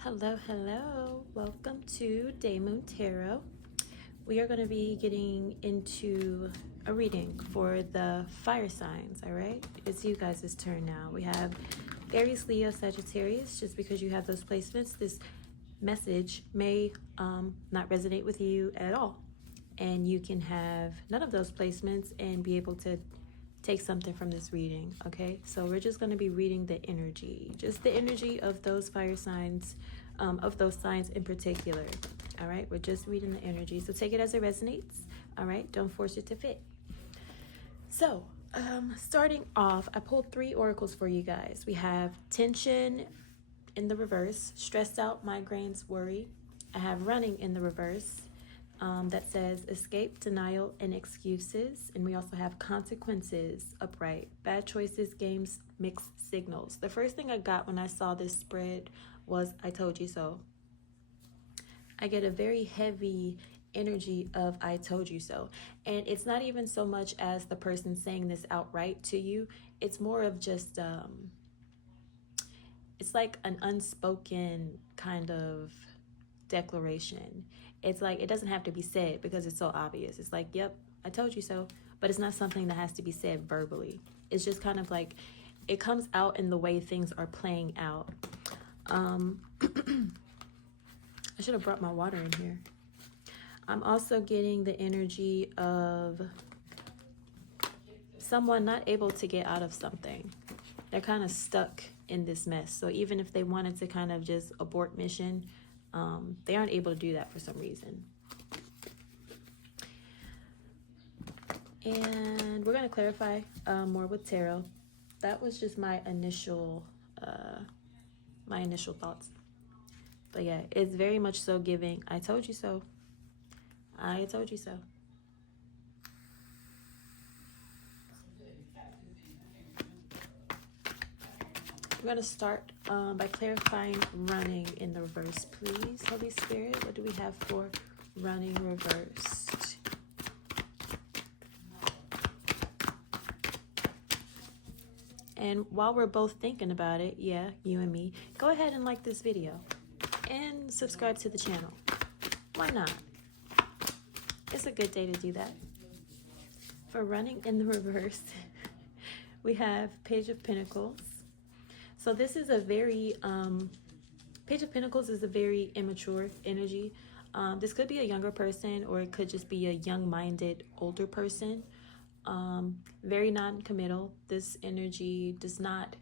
Hello. Welcome to Day Moon Tarot. We are going to be getting into a reading for the fire signs, all right? It's you guys' turn now. We have Aries, Leo, Sagittarius. Just because you have those placements, this message may not resonate with you at all. And you can have none of those placements and be able to take something from this reading, okay? So we're just going to be reading the energy, just the energy of those fire signs, of those signs in particular, all right? We're just reading the energy, so take it as it resonates, all right? Don't force it to fit. So starting off, I pulled 3 oracles for you guys. We have tension in the reverse, stressed out, migraines, worry. I have running in the reverse. That says escape, denial, and excuses. And we also have consequences upright, bad choices, games, mixed signals. The first thing I got when I saw this spread was I told you so. I get a very heavy energy of I told you so. And it's not even so much as the person saying this outright to you. It's more of just, it's like an unspoken kind of declaration. It's like it doesn't have to be said because it's so obvious. It's like, yep, I told you so. But it's not something that has to be said verbally. It's just kind of like it comes out in the way things are playing out. I should have brought my water in here. I'm also getting the energy of someone not able to get out of something. They're kind of stuck in this mess. So even if they wanted to kind of just abort mission, they aren't able to do that for some reason. And we're going to clarify more with tarot. That was just my initial thoughts. But yeah, it's very much so giving I told you so. I told you so. We're going to start by clarifying running in the reverse, please. Holy Spirit, what do we have for running reversed? And while we're both thinking about it, yeah, you and me, go ahead and like this video and subscribe to the channel. Why not? It's a good day to do that. For running in the reverse, we have Page of Pentacles. So this is a very, Page of Pentacles is a very immature energy. This could be a younger person or it could just be a young-minded older person. Very non-committal. This energy does not,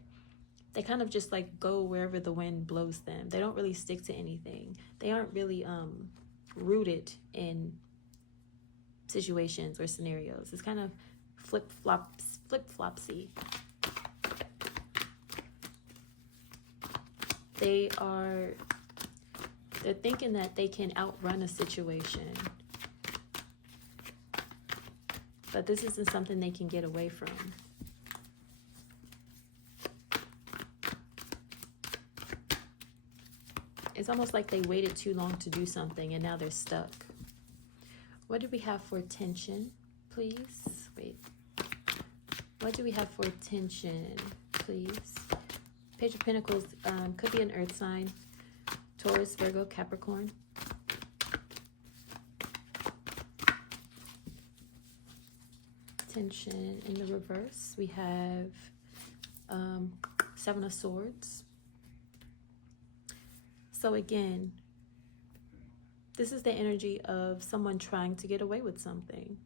they kind of just like go wherever the wind blows them. They don't really stick to anything. They aren't really rooted in situations or scenarios. It's kind of flip-flopsy. They're thinking that they can outrun a situation. But this isn't something they can get away from. It's almost like they waited too long to do something and now they're stuck. What do we have for tension, please? Wait. What do we have for tension, please? Page of Pentacles could be an earth sign. Taurus, Virgo, Capricorn. Tension in the reverse. We have 7 of Swords. So again, this is the energy of someone trying to get away with something.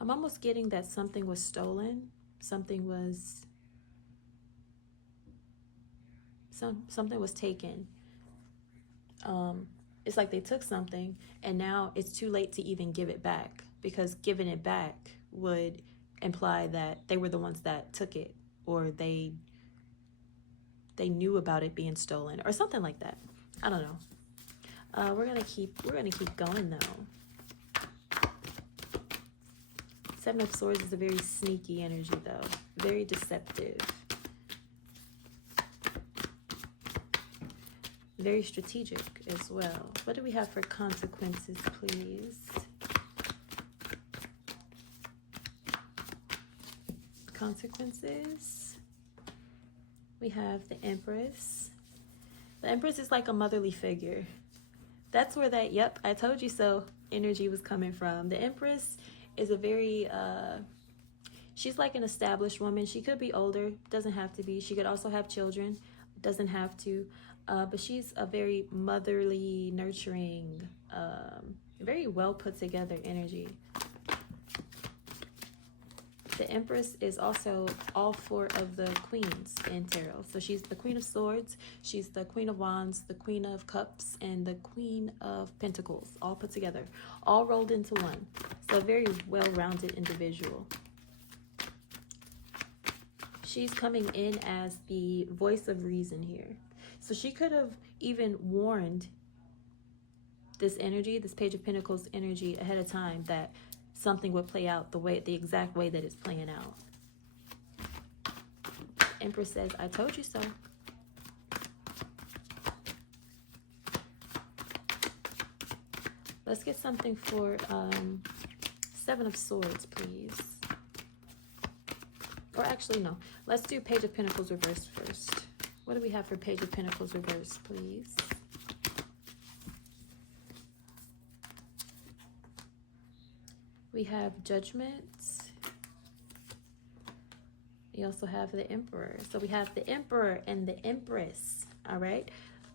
I'm almost getting that something was stolen. Something was taken. It's like they took something and now it's too late to even give it back, because giving it back would imply that they were the ones that took it, or they knew about it being stolen or something like that. I don't know. We're gonna keep going though. 7 of Swords is a very sneaky energy though, very deceptive. Very strategic as well. What do we have for consequences, please? consequences. We have the Empress. The Empress is like a motherly figure. That's where that, yep, I told you so energy was coming from. The Empress is a very, she's like an established woman. She could be older, doesn't have to be. She could also have children, doesn't have to. But she's a very motherly, nurturing, very well put together energy. The Empress is also all four of the queens in tarot. So she's the Queen of Swords, she's the Queen of Wands, the Queen of Cups, and the Queen of Pentacles, all put together, all rolled into one. So a very well-rounded individual. She's coming in as the voice of reason here. So she could have even warned this energy, this Page of Pentacles energy, ahead of time that something would play out the exact way that it's playing out. Empress says, I told you so. Let's get something for Seven of Swords, please. Or actually, no. Let's do Page of Pentacles reversed first. What do we have for Page of Pentacles reversed, please? We have Judgment. We also have the Emperor. So we have the Emperor and the Empress, all right?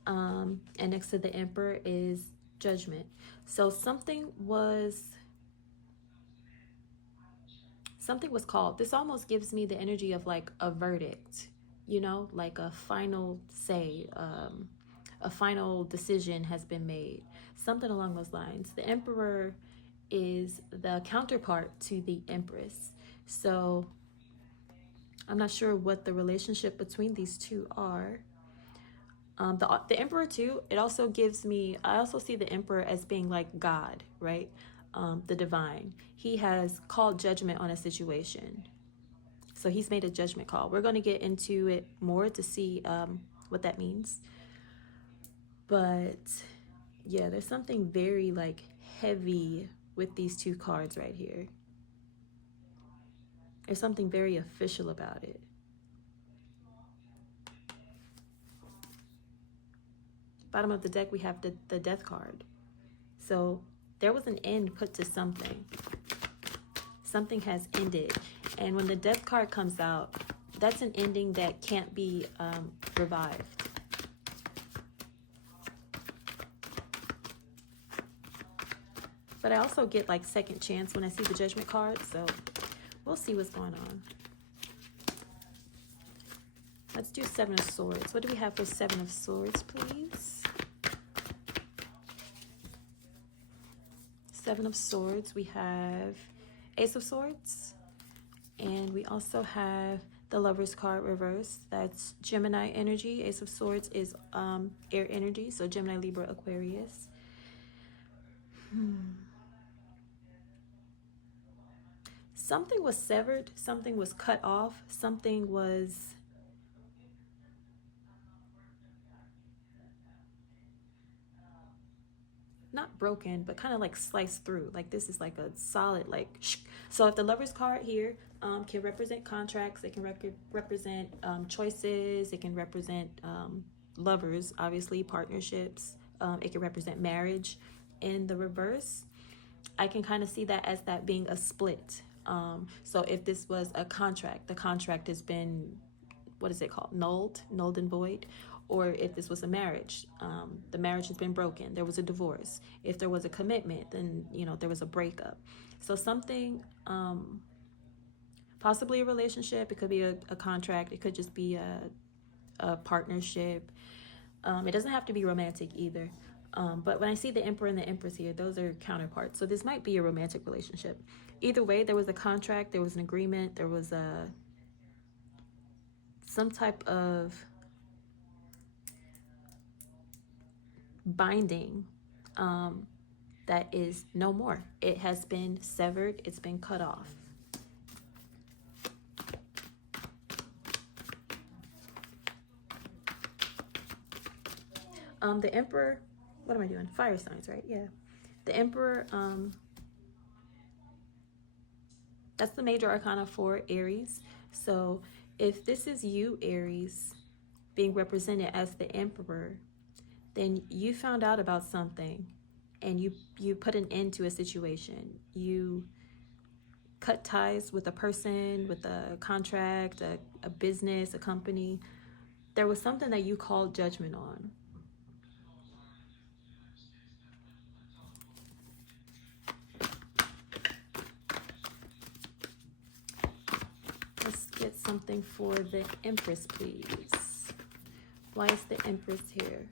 And next to the Emperor is Judgment. So something was called. This almost gives me the energy of like a verdict, you know, like a final say, a final decision has been made, something along those lines. The Emperor is the counterpart to the Empress. So I'm not sure what the relationship between these two are. The Emperor too, it also gives me, I also see the Emperor as being like God, right? The divine. He has called judgment on a situation. So he's made a judgment call. We're going to get into it more to see what that means. But yeah, there's something very like heavy with these two cards right here. There's something very official about it. Bottom of the deck, we have the Death card. So there was an end put to something. Something has ended. And when the Death card comes out, that's an ending that can't be revived. But I also get like second chance when I see the Judgment card. So we'll see what's going on. Let's do Seven of Swords. What do we have for Seven of Swords, please? Seven of Swords. We have Ace of Swords. And we also have the Lover's card reversed. That's Gemini energy. Ace of Swords is air energy. So Gemini, Libra, Aquarius. Something was severed. Something was cut off. Something was not broken, but kind of like sliced through. Like this is like a solid like so if the Lover's card here can represent contracts, it can represent choices, it can represent lovers, obviously partnerships, it can represent marriage. In the reverse, I can kind of see that as that being a split. So if this was a contract, the contract has been, what is it called, nulled and void. Or if this was a marriage, the marriage has been broken, there was a divorce. If there was a commitment, then, you know, there was a breakup. So something, possibly a relationship, it could be a contract, it could just be a partnership. It doesn't have to be romantic either. But when I see the Emperor and the Empress here, those are counterparts. So this might be a romantic relationship. Either way, there was a contract, there was an agreement, there was some type of binding that is no more. It has been severed, it's been cut off. The Emperor, what am I doing? Fire signs, right? Yeah. The Emperor, that's the major arcana for Aries. So if this is you, Aries, being represented as the Emperor, then you found out about something and you put an end to a situation. You cut ties with a person, with a contract, a business, a company. There was something that you called judgment on. Let's get something for the Empress, please. Why is the Empress here?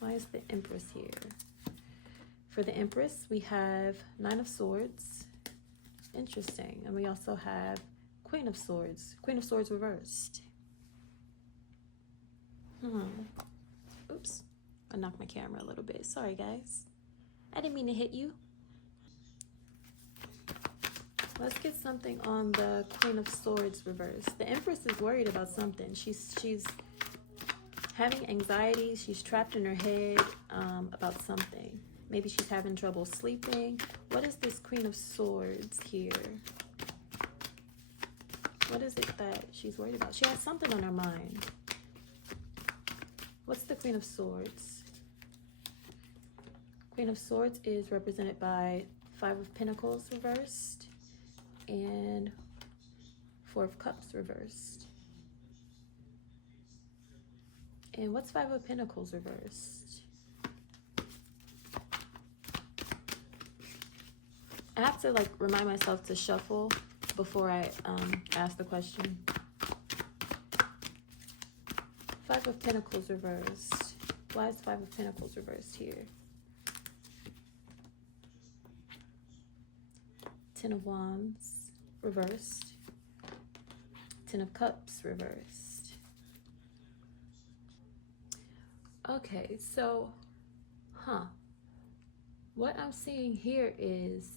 Why is the Empress here? For the Empress, we have Nine of Swords. Interesting. And we also have Queen of Swords. Queen of Swords reversed. Oops. I knocked my camera a little bit. Sorry, guys. I didn't mean to hit you. Let's get something on the Queen of Swords reversed. The Empress is worried about something. She's having anxiety. She's trapped in her head about something. Maybe she's having trouble sleeping. What is this Queen of Swords here? What is it that she's worried about? She has something on her mind. What's the Queen of Swords? Queen of Swords is represented by Five of Pentacles reversed and Four of Cups reversed. And what's Five of Pentacles reversed? I have to like remind myself to shuffle before I ask the question. Five of Pentacles reversed. Why is Five of Pentacles reversed here? Ten of Wands reversed. Ten of Cups reversed. Okay, so, what I'm seeing here is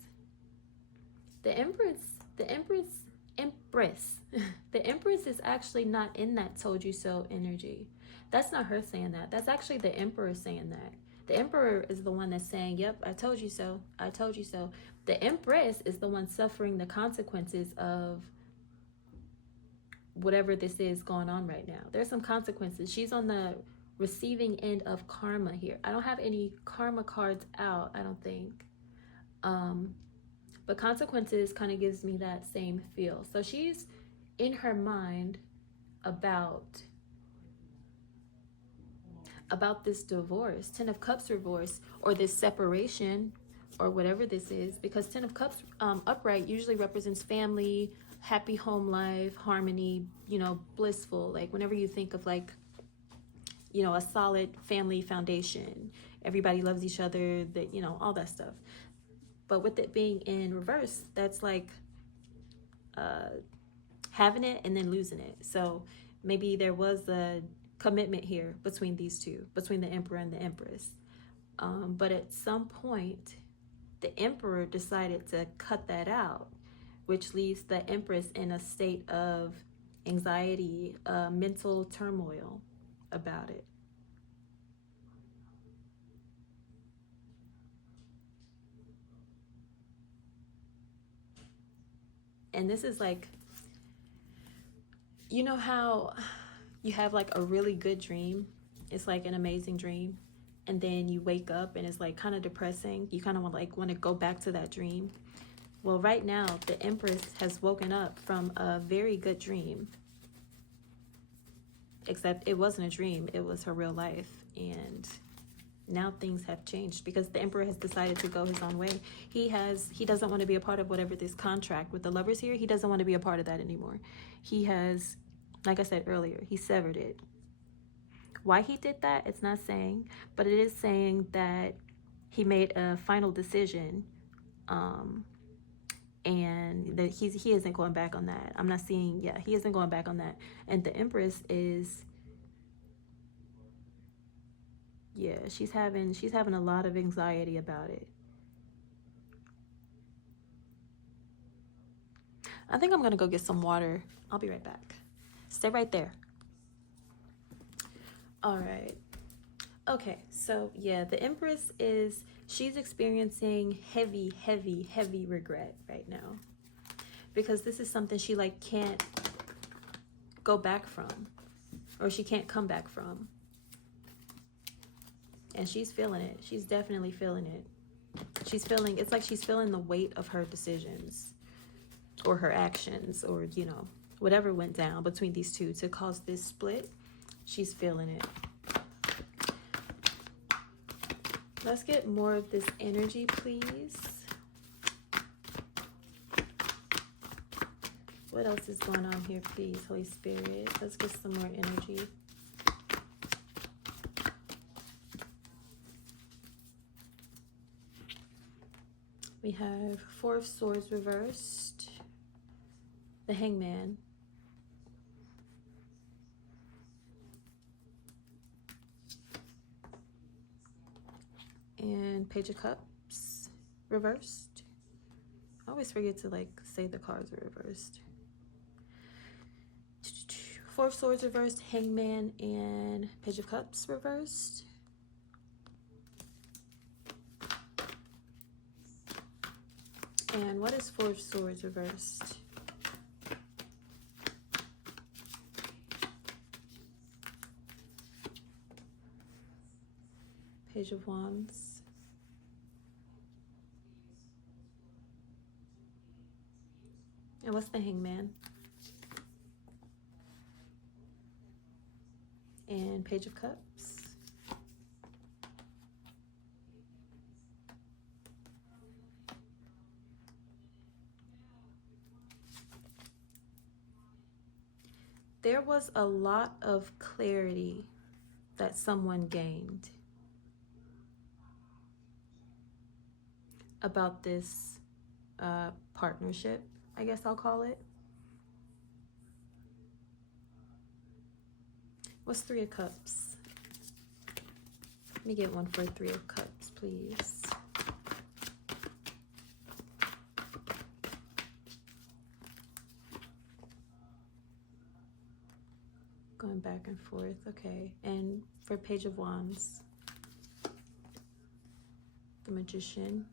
the Empress, the Empress is actually not in that told you so energy. That's not her saying that. That's actually the Emperor saying that. The Emperor is the one that's saying, yep, I told you so. I told you so. The Empress is the one suffering the consequences of whatever this is going on right now. There's some consequences. She's on the receiving end of karma here. I don't have any karma cards out, I don't think. But consequences kind of gives me that same feel. So she's in her mind about this divorce, Ten of Cups divorce, or this separation, or whatever this is, because Ten of Cups upright usually represents family, happy home life, harmony, you know, blissful. Like whenever you think of like, you know, a solid family foundation, everybody loves each other, that, you know, all that stuff. But with it being in reverse, that's like having it and then losing it. So maybe there was a commitment here between these two, between the Emperor and the Empress. But at some point, the Emperor decided to cut that out, which leaves the Empress in a state of anxiety, mental turmoil about it. And this is like, you know how you have like a really good dream? It's like an amazing dream. And then you wake up and it's like kind of depressing. You kind of want to go back to that dream. Well, right now, the Empress has woken up from a very good dream. Except it wasn't a dream. It was her real life. And now things have changed because the Emperor has decided to go his own way. He doesn't want to be a part of whatever this contract with the Lovers here. He doesn't want to be a part of that anymore. He has, like I said earlier, he severed it. Why he did that, it's not saying, but it is saying that he made a final decision, and that he isn't going back on that. I'm not seeing, he isn't going back on that. And the Empress is, she's having a lot of anxiety about it. I think I'm gonna go get some water. I'll be right back. Stay right there. All right. Okay, so yeah, the Empress is, she's experiencing heavy, heavy, heavy regret right now. Because this is something she like can't go back from. Or she can't come back from. And she's feeling it. She's definitely feeling it. She's feeling, it's like she's feeling the weight of her decisions. Or her actions. Or, you know, whatever went down between these two to cause this split. She's feeling it. Let's get more of this energy, please. What else is going on here, please, Holy Spirit? Let's get some more energy. We have Four of Swords reversed. The Hangman. And Page of Cups reversed. I always forget to like say the cards are reversed. Four of Swords reversed, Hangman, and Page of Cups reversed. And what is Four of Swords reversed? Page of Wands. And what's the Hangman? And Page of Cups. There was a lot of clarity that someone gained about this partnership, I guess I'll call it. What's Three of Cups? Let me get one for Three of Cups, please. Going back and forth, okay. And for Page of Wands, the Magician.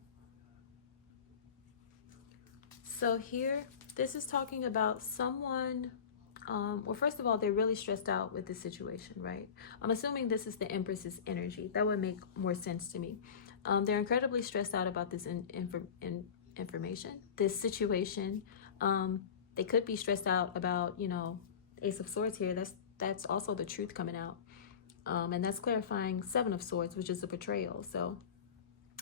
So here, this is talking about someone, well, first of all, they're really stressed out with this situation, right? I'm assuming this is the Empress's energy. That would make more sense to me. They're incredibly stressed out about this information, this situation. They could be stressed out about, you know, Ace of Swords here. That's also the truth coming out. And that's clarifying Seven of Swords, which is a betrayal. So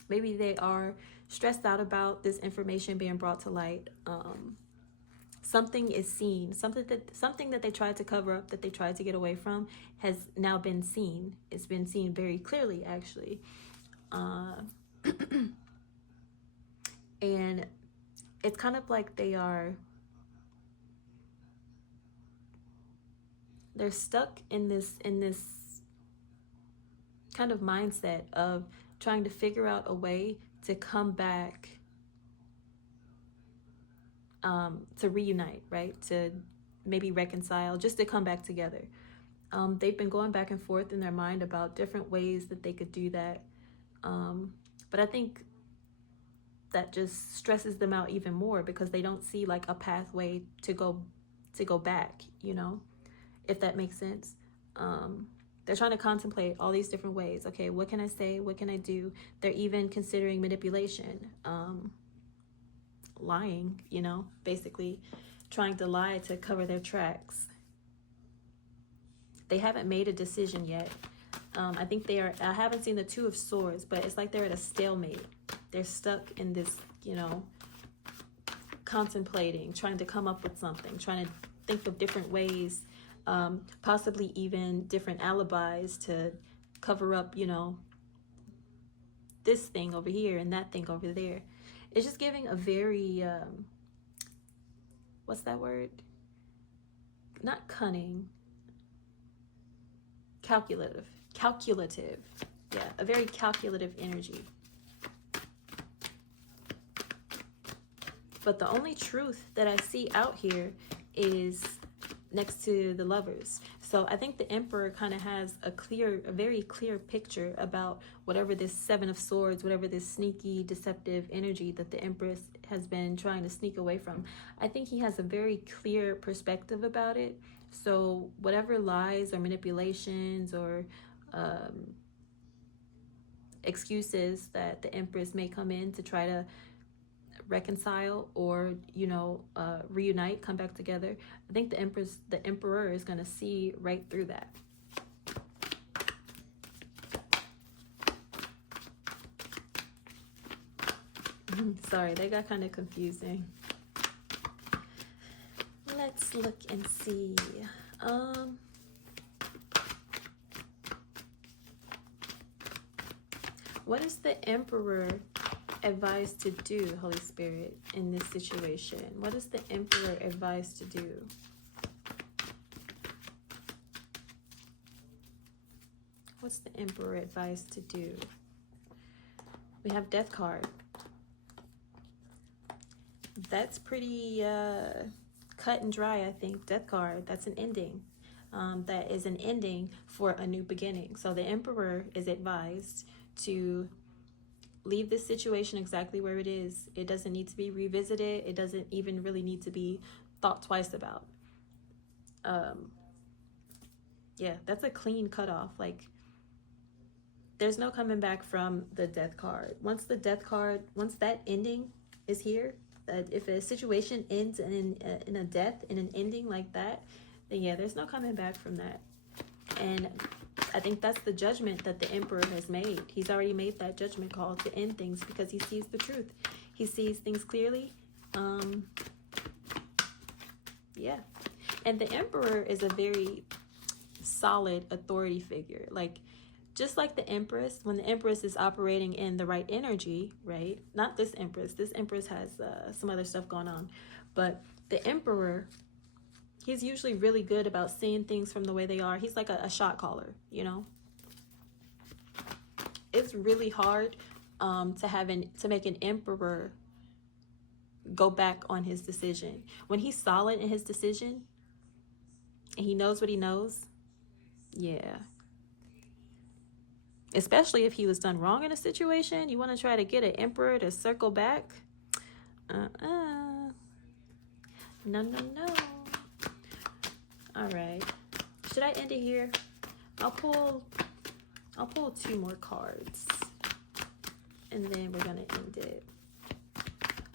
maybe they are stressed out about this information being brought to light. Something is seen. Something that they tried to cover up, that they tried to get away from, has now been seen. It's been seen very clearly, actually. And it's kind of like they're stuck in this kind of mindset of trying to figure out a way to come back, to reunite, right? To maybe reconcile, just to come back together. They've been going back and forth in their mind about different ways that they could do that. But I think that just stresses them out even more because they don't see like a pathway to go back, you know, if that makes sense. They're trying to contemplate all these different ways. Okay, what can I say? What can I do? They're even considering manipulation, lying, you know, basically trying to lie to cover their tracks. They haven't made a decision yet. I think I haven't seen the Two of Swords, but it's like they're at a stalemate. They're stuck in this, you know, contemplating, trying to come up with something, trying to think of different ways, possibly even different alibis to cover up, you know, this thing over here and that thing over there. It's just giving a very, what's that word? Not cunning. Calculative. Yeah, a very calculative energy. But the only truth that I see out here is next to the Lovers. So I think the Emperor kind of has a very clear picture about whatever this Seven of Swords, whatever this sneaky, deceptive energy that the Empress has been trying to sneak away from. I think he has a very clear perspective about it. So whatever lies or manipulations or excuses that the Empress may come in to try to reconcile or reunite, come back together, I think the Emperor is going to see right through that. Sorry, they got kind of confusing. Let's look and see. What is the Emperor advised to do, Holy Spirit, in this situation? What is the Emperor advised to do? What's the Emperor advised to do? We have Death card. That's pretty cut and dry, I think. Death card, that's an ending. That is an ending for a new beginning. So the Emperor is advised to leave this situation exactly where it is. It doesn't need to be revisited. It doesn't even really need to be thought twice about. Yeah, that's a clean cutoff. Like, there's no coming back from the Death card. Once that ending is here, if a situation ends in a death, in an ending like that, then yeah, there's no coming back from that. And I think that's the judgment that the Emperor has made. He's already made that judgment call to end things because he sees the truth. He sees things clearly. Yeah. And the Emperor is a very solid authority figure. Like, just like the Empress, when the Empress is operating in the right energy, right? Not this Empress. This Empress has some other stuff going on. But the Emperor, he's usually really good about seeing things from the way they are. He's like a shot caller, you know? It's really hard to make an Emperor go back on his decision. When he's solid in his decision and he knows what he knows, yeah. Especially if he was done wrong in a situation, you want to try to get an Emperor to circle back? No, no, no. All right. Should I end it here? I'll pull 2 more cards, and then we're gonna end it.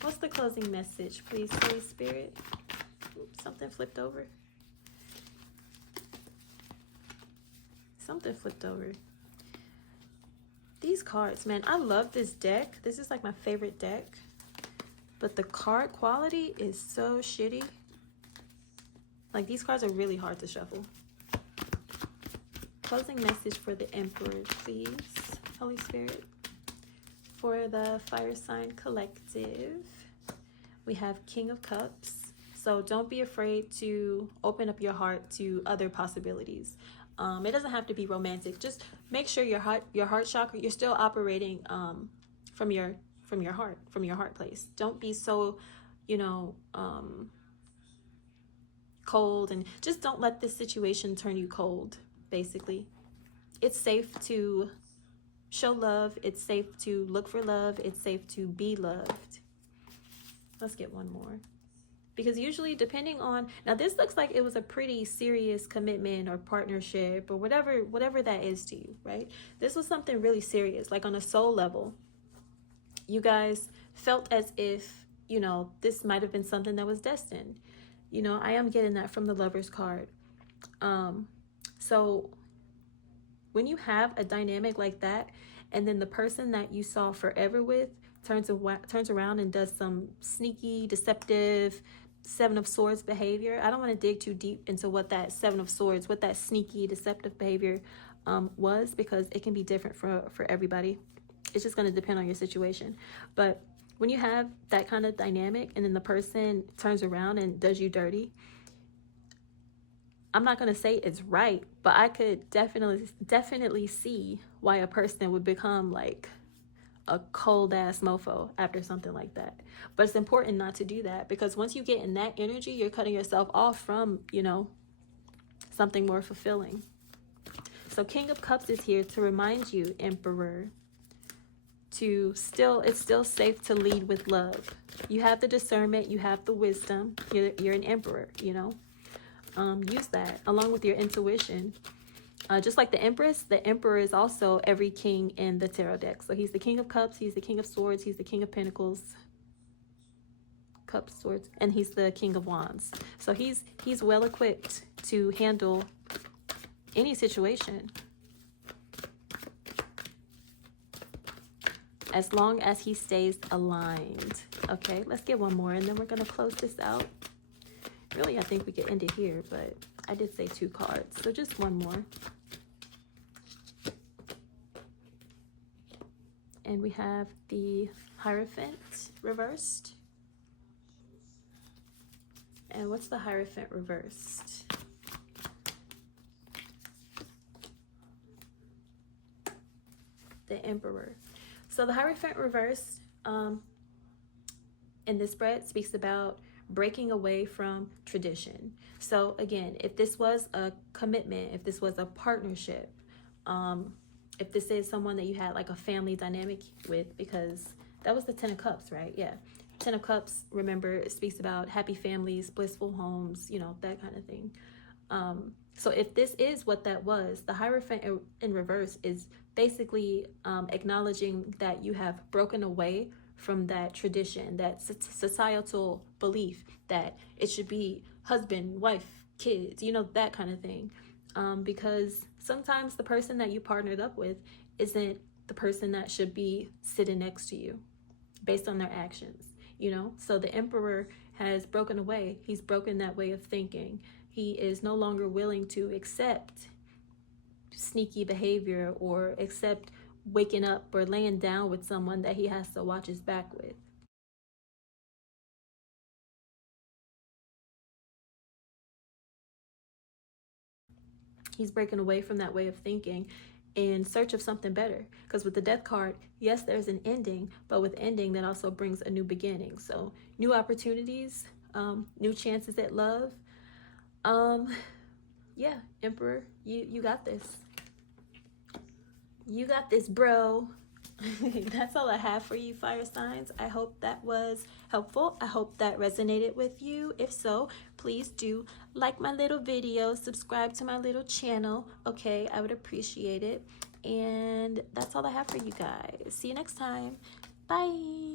What's the closing message, please, Holy Spirit? Oops, something flipped over. Something flipped over. These cards, man, I love this deck. This is like my favorite deck, but the card quality is so shitty. Like, these cards are really hard to shuffle. Closing message for the Emperor, please, Holy Spirit. For the Fire Sign Collective, we have King of Cups. So don't be afraid to open up your heart to other possibilities. It doesn't have to be romantic. Just make sure your heart chakra, you're still operating from your heart place. Don't be so, cold, and just don't let this situation turn you cold. Basically, it's safe to show love. It's safe to look for love. It's safe to be loved. Let's get one more. Because usually, depending on, now this looks like it was a pretty serious commitment or partnership or whatever that is to you, right? This was something really serious, like on a soul level. You guys felt as if, this might have been something that was destined. I am getting that from the Lover's card. So when you have a dynamic like that, and then the person that you saw forever with turns around and does some sneaky, deceptive Seven of Swords behavior. I don't want to dig too deep into what that Seven of Swords, what that sneaky, deceptive behavior was, because it can be different for everybody. It's just going to depend on your situation. But when you have that kind of dynamic and then the person turns around and does you dirty, I'm not going to say it's right, but I could definitely see why a person would become like a cold ass mofo after something like that. But it's important not to do that, because once you get in that energy, you're cutting yourself off from, something more fulfilling. So King of Cups is here to remind you, Emperor, it's still safe to lead with love. You have the discernment, you have the wisdom. You're an emperor, you know. Use that along with your intuition. Just like the Empress, the Emperor is also every king in the tarot deck. So he's the King of Cups, he's the King of Swords, he's the King of Pentacles, Cups, Swords, and he's the King of Wands. So he's well equipped to handle any situation, as long as he stays aligned. Okay, let's get one more and then we're going to close this out. Really, I think we could end it here, but I did say 2 cards, so just one more. And we have the Hierophant reversed. And what's the Hierophant reversed? The Emperor. So the Hierophant reversed in this spread speaks about breaking away from tradition. So again, if this was a commitment, if this was a partnership, if this is someone that you had like a family dynamic with, because that was the 10 of Cups, right? Yeah. 10 of Cups, remember, it speaks about happy families, blissful homes, you know, that kind of thing. So if this is what that was, the Hierophant in reverse is basically acknowledging that you have broken away from that tradition, that societal belief that it should be husband, wife, kids, you know, that kind of thing. Because sometimes the person that you partnered up with isn't the person that should be sitting next to you based on their actions, you know? So the Emperor has broken away. He's broken that way of thinking. He is no longer willing to accept sneaky behavior or accept waking up or laying down with someone that he has to watch his back with. He's breaking away from that way of thinking in search of something better. Because with the Death card, yes, there's an ending, but with ending, that also brings a new beginning. So new opportunities, new chances at love. Yeah, Emperor, you got this. You got this, bro. That's all I have for you, fire signs. I hope that was helpful. I hope that resonated with you. If so, please do like my little video, subscribe to my little channel. Okay, I would appreciate it. And that's all I have for you guys. See you next time. Bye.